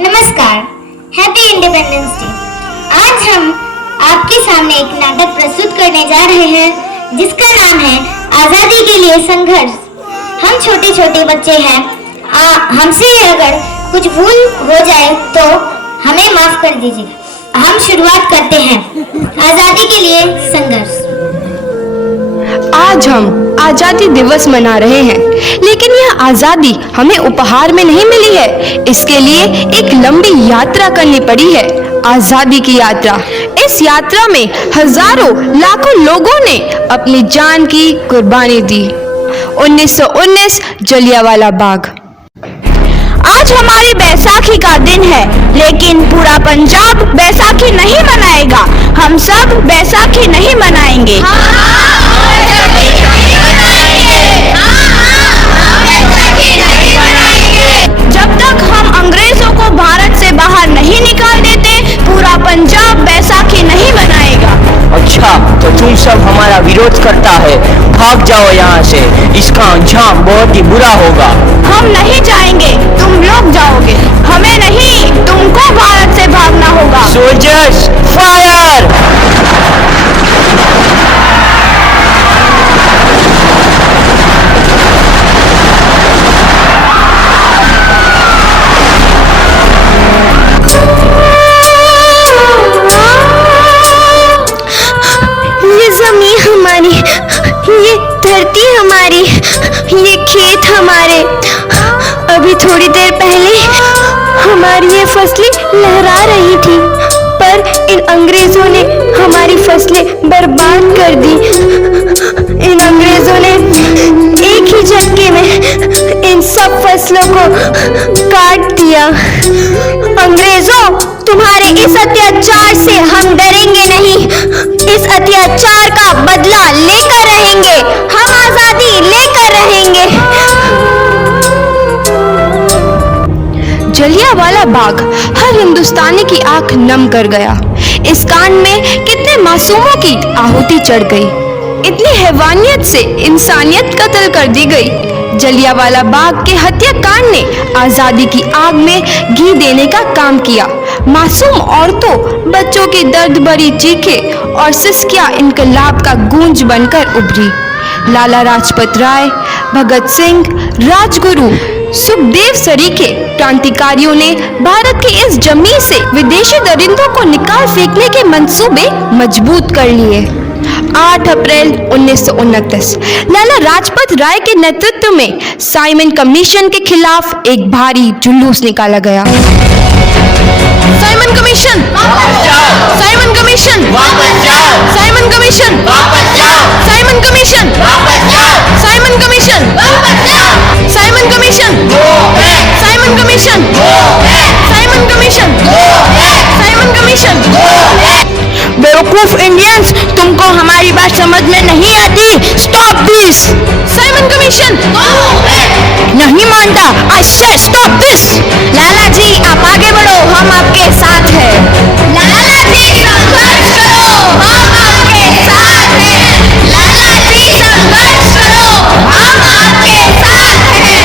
नमस्कार, happy independence day. आज हम आपके सामने एक नाटक प्रस्तुत करने जा रहे हैं जिसका नाम है आजादी के लिए संघर्ष। हम छोटे छोटे बच्चे हैं, हमसे अगर कुछ भूल हो जाए तो हमें माफ कर दीजिएगा। हम शुरुआत करते हैं आजादी के लिए संघर्ष। आज हम आजादी दिवस मना रहे हैं, लेकिन यह आजादी हमें उपहार में नहीं मिली है। इसके लिए एक लंबी यात्रा करनी पड़ी है, आजादी की यात्रा। इस यात्रा में हजारों लाखों लोगों ने अपनी जान की कुर्बानी दी। 1919 जलियांवाला बाग। आज हमारी बैसाखी का दिन है, लेकिन पूरा पंजाब बैसाखी नहीं मनाएगा। हम सब बैसाखी नहीं मनाएंगे। जब तक हम अंग्रेजों को भारत से बाहर नहीं निकाल देते, पूरा पंजाब बैसाखी नहीं मनाएगा। अच्छा, तो तुम सब हमारा विरोध करता है, भाग जाओ यहाँ से। इसका अंजाम बहुत ही बुरा होगा। हम नहीं जाएंगे, तुम लोग जाओगे। हमें नहीं, तुमको भारत से भागना होगा। Soldiers fire! ये धरती हमारी, ये खेत हमारे। अभी थोड़ी देर पहले हमारी ये फसलें लहरा रही थी, पर इन अंग्रेजों ने हमारी फसलें बर्बाद कर दी। इन अंग्रेजों ने एक ही झटके में इन सब फसलों को काट दिया। अंग्रेजों, तुम्हारे इस अत्याचार से हम डरेंगे नहीं। इस अत्याचार का बदला लेकर रहेंगे। हम आजादी लेकर रहेंगे। जलियांवाला बाग हर हिंदुस्तानी की आंख नम कर गया। इस कांड में कितने मासूमों की आहुति चढ़ गई। इतनी हैवानियत से इंसानियत कत्ल कर दी गई। जलियांवाला बाग के हत्याकांड ने आजादी की आग में घी देने का काम किया। मासूम औरतों, बच्चों की दर्द भरी चीखें और सिसकियां इनकलाब का गूंज बनकर उभरी। लाला लाजपत राय, भगत सिंह, राजगुरु, सुखदेव सरीखे क्रांतिकारियों ने भारत की इस जमीन से विदेशी दरिंदों को निकाल फेंकने के मंसूबे मजबूत कर लिए। 8 अप्रैल 1929 लाला लाजपत राय के नेतृत्व में साइमन कमीशन के खिलाफ एक भारी जुलूस निकाला गया। Simon commission, Simon commission, Simon commission, Simon commission, Simon commission, Simon commission, Simon commission, Simon commission, Simon commission. बेवकूफ इंडियंस, तुमको हमारी बात समझ में नहीं आती। Stop this. Simon commission. नहीं मानता। आई से स्टॉप दिस। लाला जी, आप आगे बढ़ो, हम आपके साथ हैं। लाला जी, संघर्ष करो, हम आपके साथ हैं। लाला जी, संघर्ष करो, हम आपके साथ हैं।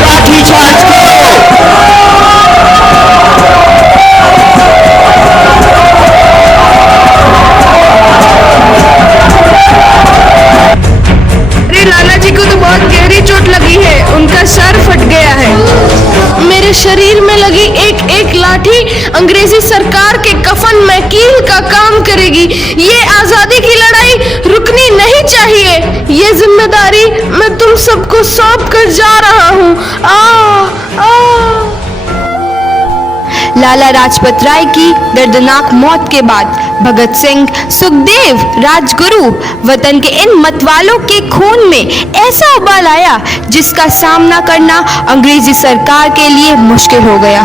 लाठीचार्ज करो। लाला जी को तो बहुत गहरी चोट लगी है, उनका सर फट गया है। मेरे शरीर में लगी एक एक लाठी अंग्रेजी सरकार के कफन में कील का काम करेगी। ये आजादी की लड़ाई रुकनी नहीं चाहिए। ये जिम्मेदारी मैं तुम सबको सौंप कर जा रहा हूँ। लाला लाजपत राय की दर्दनाक मौत के बाद भगत सिंह, सुखदेव, राजगुरु वतन के इन मतवालों के खून में ऐसा उबाल आया जिसका सामना करना अंग्रेजी सरकार के लिए मुश्किल हो गया।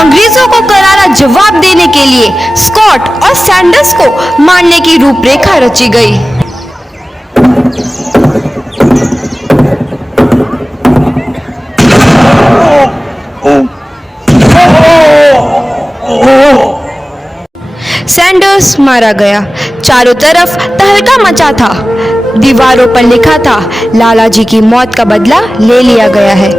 अंग्रेजों को करारा जवाब देने के लिए स्कॉट और सैंडर्स को मारने की रूपरेखा रची गई। सैंडर्स मारा गया। चारों तरफ तहलका मचा था। दीवारों पर लिखा था, लाला जी की मौत का बदला ले लिया गया है।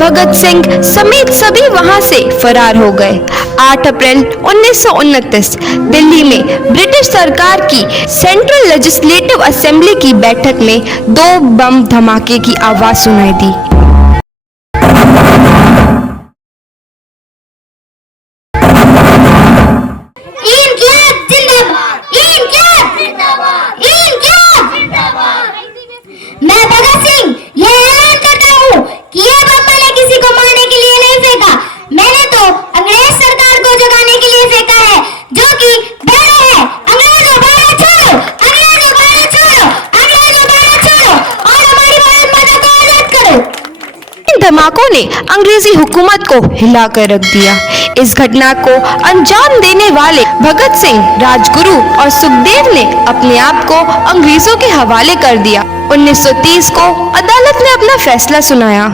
भगत सिंह समेत सभी वहां से फरार हो गए। 8 अप्रैल 1929 दिल्ली में ब्रिटिश सरकार की सेंट्रल लेजिस्लेटिव असेंबली की बैठक में 2 बम धमाके की आवाज सुनाई दी। मैं भगत सिंह यह ऐलान करता हूँ कि ये बम मैंने किसी को मारने के लिए नहीं फेंका। मैंने तो अंग्रेज सरकार को जगाने के लिए फेंका है, जो कि बहरे है। अंग्रेजों भारत छोड़ो, अंग्रेजों भारत छोड़ो, अंग्रेजों भारत छोड़ो और हमारी भारत माता को आजाद करो। इन धमाकों ने अंग्रेजी हुकूमत को हिलाकर रख दिया। इस घटना को अंजाम देने वाले भगत सिंह, राजगुरु और सुखदेव ने अपने आप को अंग्रेजों के हवाले कर दिया। 1930 को अदालत ने अपना फैसला सुनाया।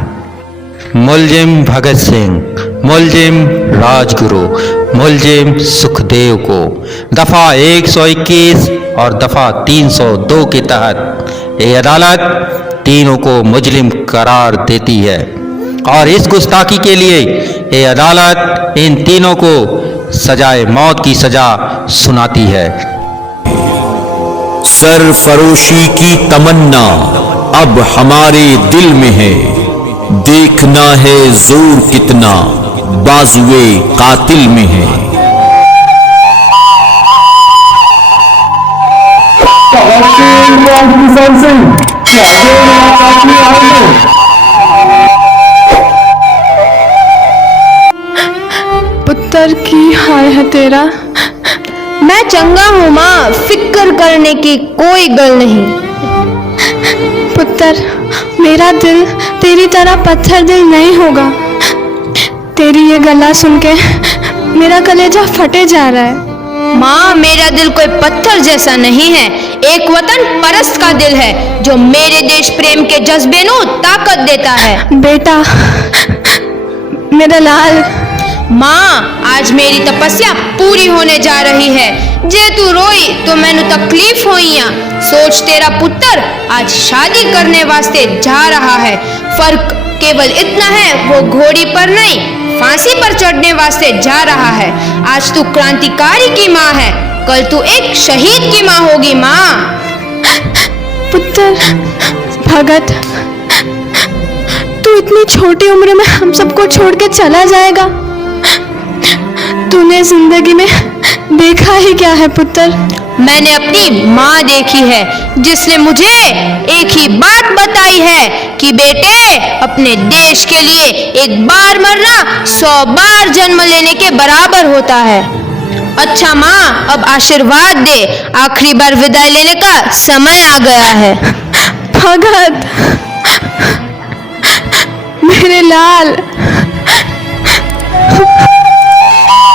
मुलजिम भगत सिंह, मुलजिम राजगुरु, मुलजिम सुखदेव को दफा 121 और दफा 302 के तहत ये अदालत तीनों को मुजरिम करार देती है और इस गुस्ताखी के लिए ये अदालत इन तीनों को सजाए मौत की सजा सुनाती है। सरफरोशी की तमन्ना अब हमारे दिल में है, देखना है जोर कितना बाजुए कातिल में है। पुत्र की हाल है तेरा? मैं चंगा हूँ माँ, फिक्र करने की कोई गल नहीं। पुत्र, मेरा दिल तेरी तरह पत्थर दिल नहीं होगा। तेरी ये गला सुन के मेरा कलेजा फटे जा रहा है। माँ, मेरा दिल कोई पत्थर जैसा नहीं है, एक वतन परस्त का दिल है जो मेरे देश प्रेम के जज्बे को ताकत देता है। बेटा, मेरा लाल। माँ, आज मेरी तपस्या पूरी होने जा रही है। जे तू रोई तो मैनू तकलीफ होइया। सोच, तेरा पुत्र आज शादी करने वास्ते जा रहा है। फर्क केवल इतना है, वो घोड़ी पर नहीं फांसी पर चढ़ने वास्ते जा रहा है। आज तू क्रांतिकारी की माँ है, कल तू एक शहीद की माँ होगी। माँ। पुत्र भगत, तू इतनी छोटी उम्र में हम सबको छोड़ के चला जाएगा? तूने जिंदगी में देखा ही क्या है पुत्र? मैंने अपनी माँ देखी है, जिसने मुझे एक ही बात बताई है कि बेटे, अपने देश के लिए एक बार मरना 100 बार जन्म लेने के बराबर होता है। अच्छा माँ, अब आशीर्वाद दे, आखिरी बार विदाई लेने का समय आ गया है। भगत, मेरे लाल।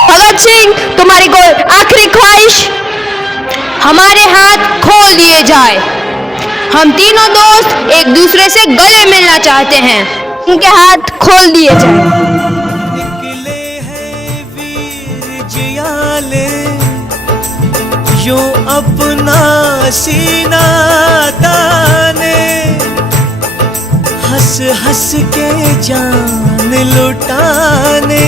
भगत सिंह, तुम्हारी कोई आखिरी ख्वाहिश? हमारे हाथ खोल दिए जाए। हम तीनों दोस्त एक दूसरे से गले मिलना चाहते हैं। उनके हाथ खोल दिए जाए। निकले हैं वीर जियाले, यूं अपना सीना ताने, हंस हंस के जान लुटाने,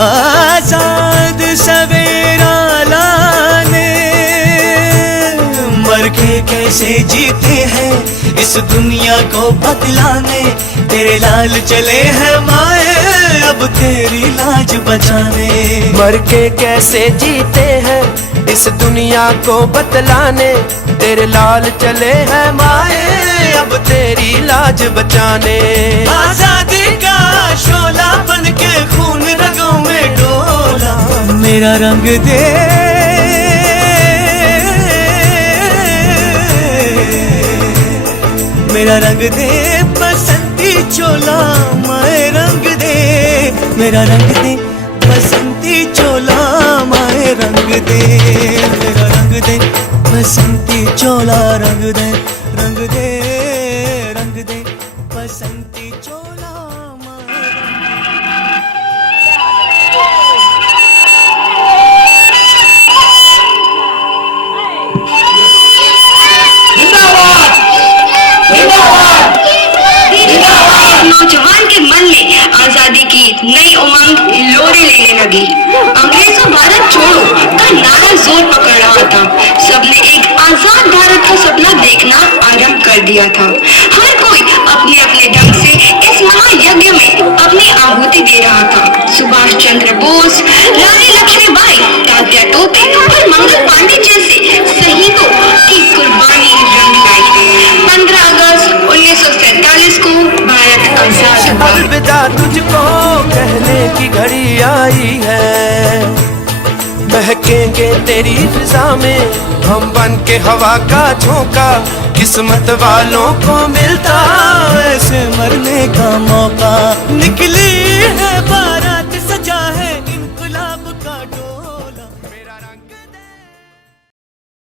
आजाद सवेरा लाने। मर के कैसे जीते हैं इस दुनिया को बदलाने, तेरे लाल चले हैं माए अब तेरी लाज बचाने। मर के कैसे जीते हैं इस दुनिया को बतलाने, तेरे लाल चले हैं माए अब तेरी लाज बचाने। आजादी का शोला बन के खून रगों में डोला, मेरा रंग दे, मेरा रंग दे बसंती चोला, माए रंग दे, मेरा रंग दे बसंती चोला, माए रंग दे, मेरा रंग दे बसंती चोला, रंग दे, रंग दे, रंग दे बसंती चोला, माए जिंदाबाद सबने एक आजाद भारत का सपना देखना आरंभ कर दिया था। हर कोई अपने अपने ढंग से इस महायज्ञ में अपनी आहुति दे रहा था। सुभाष चंद्र बोस, रानी लक्ष्मीबाई, तात्या टोपे और मंगल पांडे जैसे शहीदों की कुर्बानी रंग लाई। 15 अगस्त 1947 को भारत आजाद हुआ। अलविदा तुझको कहने की घड़ी आई है, महकेंगे तेरी फिजा में हम बन के हवा का झोंका। किस्मत वालों को मिलता ऐसे मरने का मौका, निकली है बारी